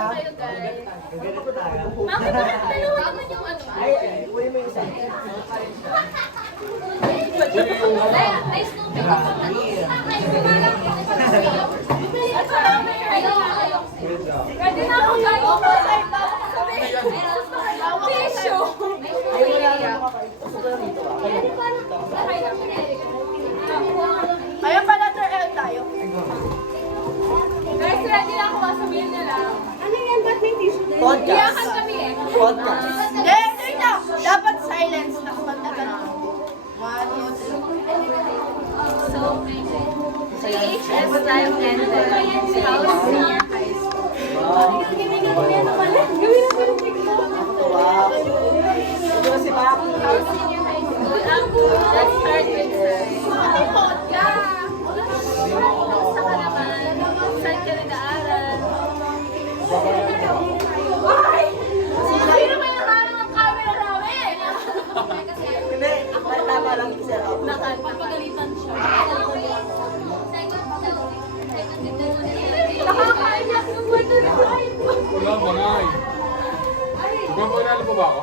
kayo, guys. Bakit dalawa naman yung ano? Ay, kunin mo yung isa. Ay, Snoopy. Ready na ako, guys. Tissue. Ayun pa letter L tayo. Guys, ready na ako. Sabihin na lang. Ano yan? Ba't may tissue din? Iyakan kami eh. Podcast. Hindi na. Dapat silence na kumanta ka na. 1, 2, 3. So, CHS Live ended. House Senior High School. Wow. Wow. Ito na si Pac. House Senior High School. Let's start with Kamusta ka naman? Saan ka nag-aaral? Why? Sino may nakaharap ang camera namin? Hindi, tama lang isa. Papagalitan siya. Nakakaiyak yung kwento na kain mo. Wala, bangay. Magpapagalitan po ba ako?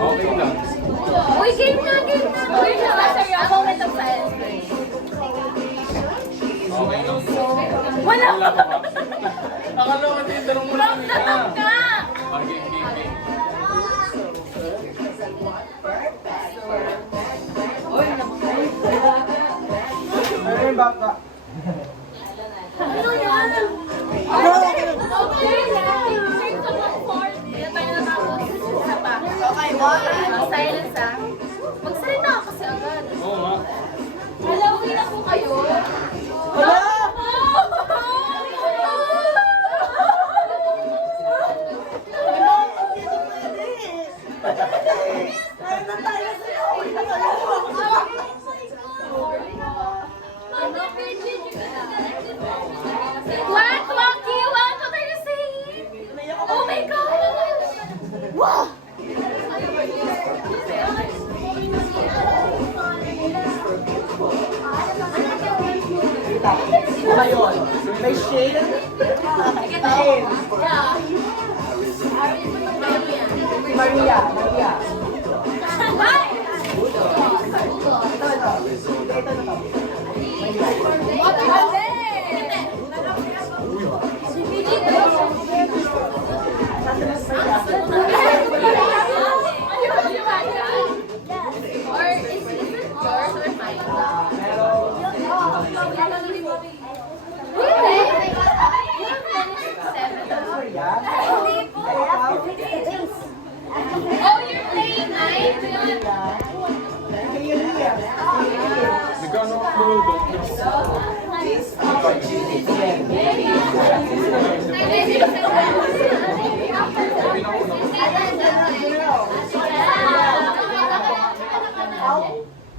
Okay lang. Uy, game na! Uy, seryoso. Moment of silence, please. Okay lang. Wala Wala pa ba? Akala ko tindarong mo lang Tatap ka! Okay. Ay, baka. Ano yan? Okay lang. Six of one fourth. Hindi na tayo natapos. Isa pa. Okay, 1. Silence ah. Magsalita ka kasi agad. Oo nga. Halawin na po kayo. Wala! What? Waki? What are you saying? Oh my God! Wow! Ngayon, may shade. Shade. Maria. Hi! Or is it yours or mine? Oh, you're playing knife? Nagkano ang lulubog?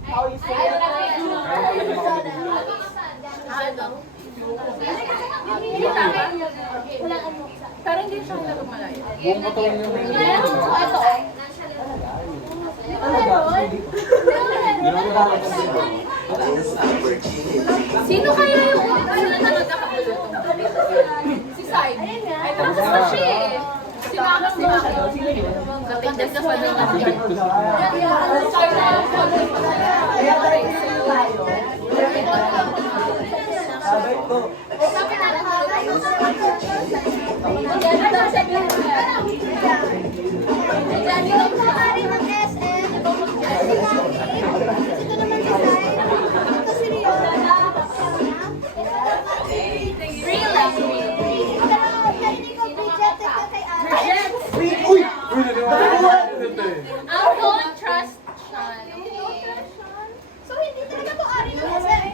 How you say it? Parang hindi siya nalagag malayo. Buong katawan yung Sino kaya yung una na nagkakapulutong? Si Sai. Ay, tapos na siya eh. Sinakas na siya. Kapitag ka pa doon. Sabay ko. Sabi natin Uy! Uy, naniwala ko. don't trust Sean. So, hindi talaga to ari ng SM?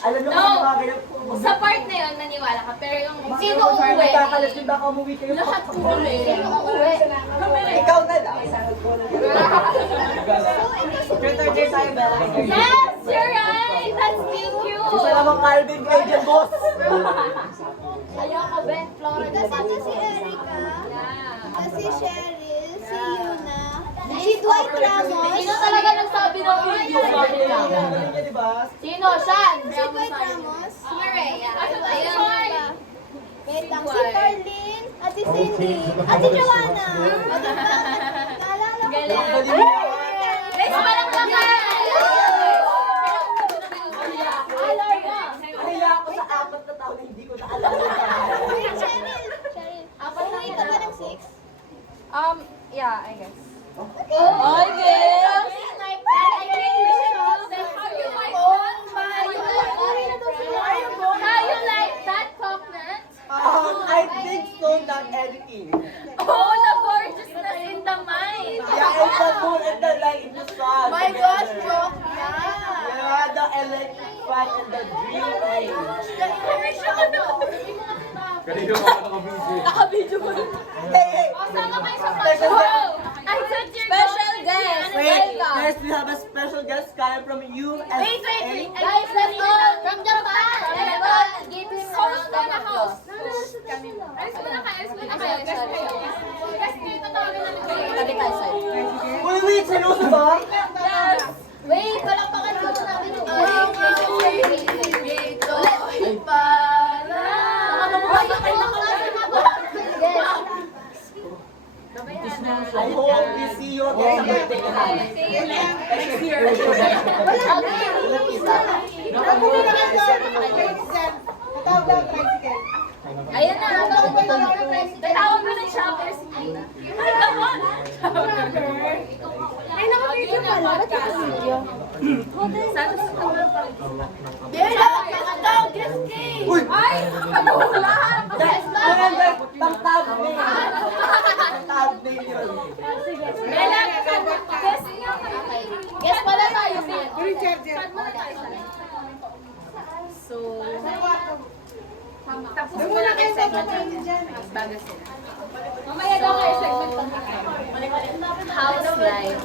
Alam niyo No. kung mga ganyan. Sa part na yun, naniwala ka. Pero yung Sino uuwi? May kakalas din baka umuwi kayo. lahat uuwi. Sino uuwi? Ikaw na lang. Yes, you're right. That's thank you. Isa namang Calvin Cajun, boss. Ayoko, Ben. Florida. Kasi si Erica, Yeah. si Cheryl, si Yuna, si Dwight Ramos. Sino talaga nag pinag-video. Galing niya, di ba? Sino? Saan? Wait, Ramos. Si Maria. Ayun. Wait lang. Si Carlin. At si Cindy. At si Joanna. O, diba? Naalala ko. Next pa lang lang Kaya ako sa 4 na taon na hindi ko naalala. Wait, Cheryl. Umuwi ka ba ng 6? Yeah, I guess. I guess. Like that, I think we should do that. How you like that? How you like that, Coconut? I think so, not editing. Oh, the gorgeousness in the mind. Yeah, and the moon and the light in the sun. My gosh, together. joke. Yeah, the electric fan and the dream age. Kanina ako nakabisi. Hey, Sama kayo sa Special photo. I thought you're Special going to guest. be wait, welcome. guys, we have a special guest coming from USA. Wait. Guys, let's go. From Japan. Let's go. Give him host na na host. Alis mo na kayo. Guys, dito tawagan na nito. Wait, seryoso ba? Yes. Wait, palakpakan muna namin yung I hope we see you again sa birthday ka next year. Ayan na, tatawag ko ng shopper si Kita. Ay, come on! Ay, nakapito pala. Ba't yung video? Sana sa kamera pa. Uy! Ay, ano lahat? Remember, pang-thumbnail. Pang-thumbnail yun. Bella, guess niyo. Guess pala tayo. Saan muna tayo sa So, tapos muna kayo segment. Bago sila. Mamaya daw kayo segment. House life.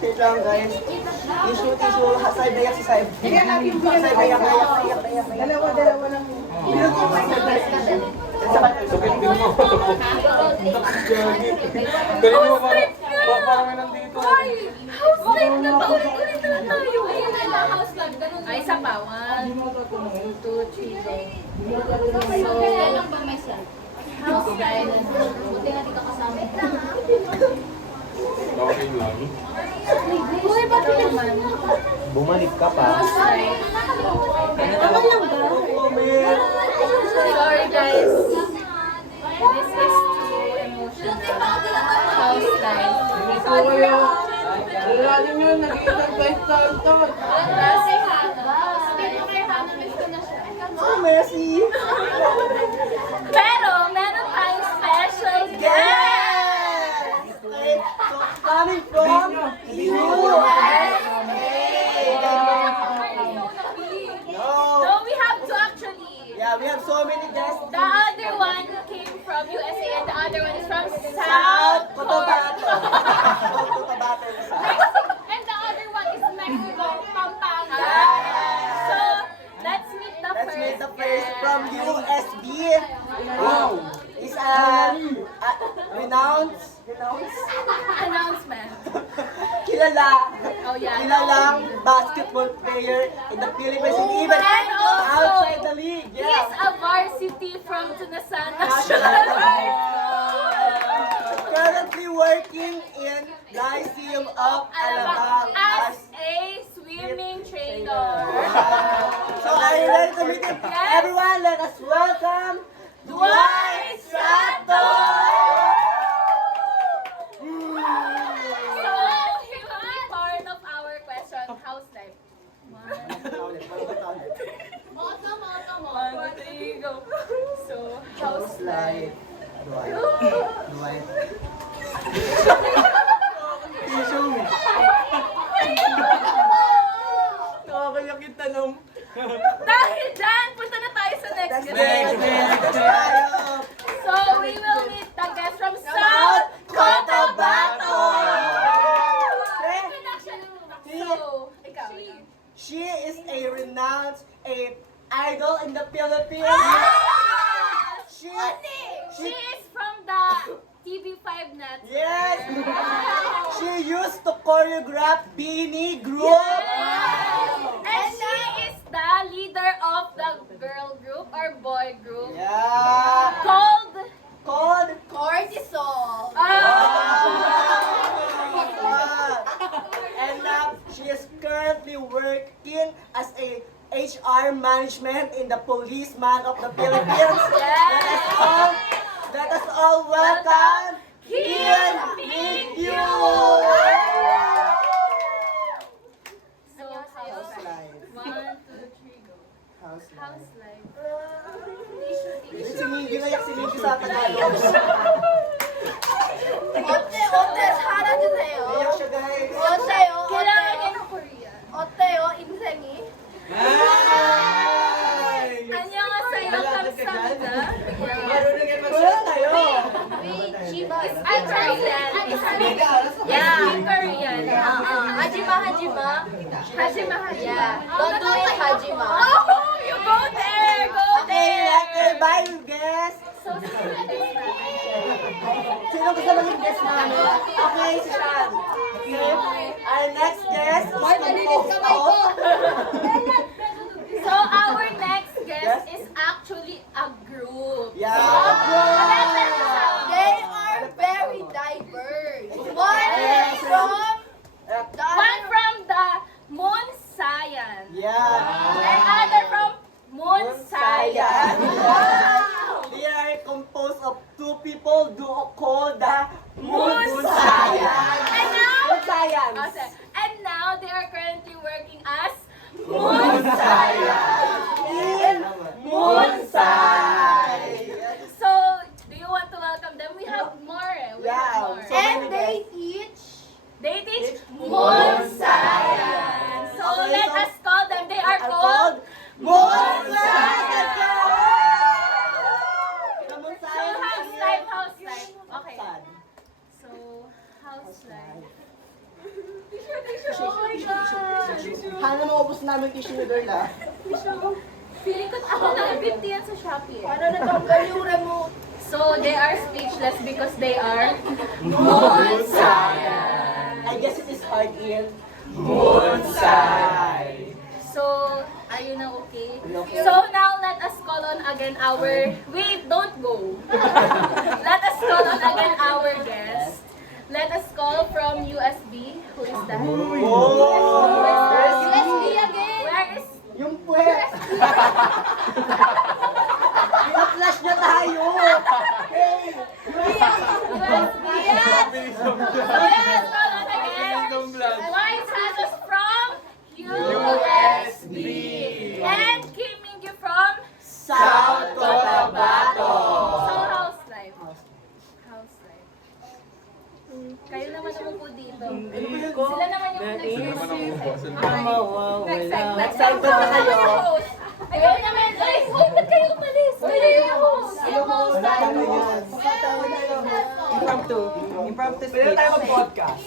Sit lang, guys. Issue. Side dayak si Side. Side dayak. Dalawa lang. Sakit din mo. Kanina mo parang may nandito. Ay, house life na paulit-ulit na tayo. Ayun na, house life. Ganun. Ay, isa pa. 1, 2, 3, go. So, lang ba may slide? House life. Buti nga di ka kasama. Okay lang. Uy, ba't naman? Bumalik ka pa. House life. Sorry guys. This is too emotional. House life. Wala din yun, nag-i-interpret sa ito. Oh, Messi. Pero meron tayong special guest. Okay, so coming from USA. No, we have two actually. Yeah, we have so many guests. The other one came from USA and the other one is from South South Cotabato. Korea. South Cotabato is South. And the other one is Mexico, Pampanga. Yeah. So, let's meet the Let's first meet the first guest. from USB. Is a renowned Announcement. Oh yeah. kilalang basketball player in the Philippines and even And also, outside the league. He is Yeah. a varsity from Tunasan National High School. Currently working in Lyceum of Alabang As as a swimming trainer. So are you ready to meet him? Yes. Everyone, let us welcome Dwight Santos! So, he will be part of our question, house life. Moto. 1, 2, 3, go. So, house life. Dwight. Tissue. Nakakayak yung tanong. Dahil dyan, punta na tayo sa next Next, question. next tayo. So, we will meet the guest from South Cotabato. Introduction. So, ikaw. She is a renowned idol in the Philippines. She is from the TV5 net. Yes. She used us to choreograph Beanie Group. And she is the leader of the girl group or boy group Yeah. called Called Cortisol. and she is currently working as a HR management in the policeman of the Philippines. Let us all welcome Kian Video. So, House life. 1, 2, 3, go. House life. House life. Si Miggy na yak si Miggy sa Tagalog. 어때 잘해주세요. Iyak siya guys. 어때요? Kailangan 어때요? in Korean. 어때요 인생이? 안녕하세요, 감사합니다. Marunong kayo magsulat tayo. I'm Korean. Yeah, I'm Korean. 하지마 하지마. 하지마, 하지마. Don't do it 하지마. Oh, you go there, go Okay, there. letter by guess. So, Sino gusto maging guest namin? Okay, si Sean. Okay. Our next guest is composed of... So our next guest is actually a group. Yeah. They are very diverse. One is One from the Moon Science. Yeah. And other from Moon Science. They are composed of two people called the Moon Moon Science. And now, Moon Science. okay. And now they are currently working as Moon Science. In Moon Science. So, do you want to welcome them? We have more. We Yeah. have more. So and they teach. They teach Moon Science. So Okay, let so- us call them. They are Are called Moon Science. The Moon So Science house is life, house life. Okay. Sad. So house life. Hana maubos namin tissue ni girl ah. Feeling ko ako lang 50 yan sa Shopee. Paano natanggal yung remote? So they are speechless because they are Moon Science. I guess it is hard in Moon Science. So are you now okay? So now let us call on again our wait, don't go. Let us call on again our guest. Let us call from USB. Who is that? USB again. Where is Yung puwet. Pina-flash niya tayo. Hey! USB? Yes. So yes, call on again. White Santos from USB. And Kim Mingyu from South Cotabato. So house life. House life. Kayo naman umupo dito. Sila naman yung nag-exist. Nag-cycle na kayo. Kayo naman, guys. Huwag ba't kayo umalis? Kayo yung host. Yung host tayo. Impromptu speech. Pwede tayo mag-podcast.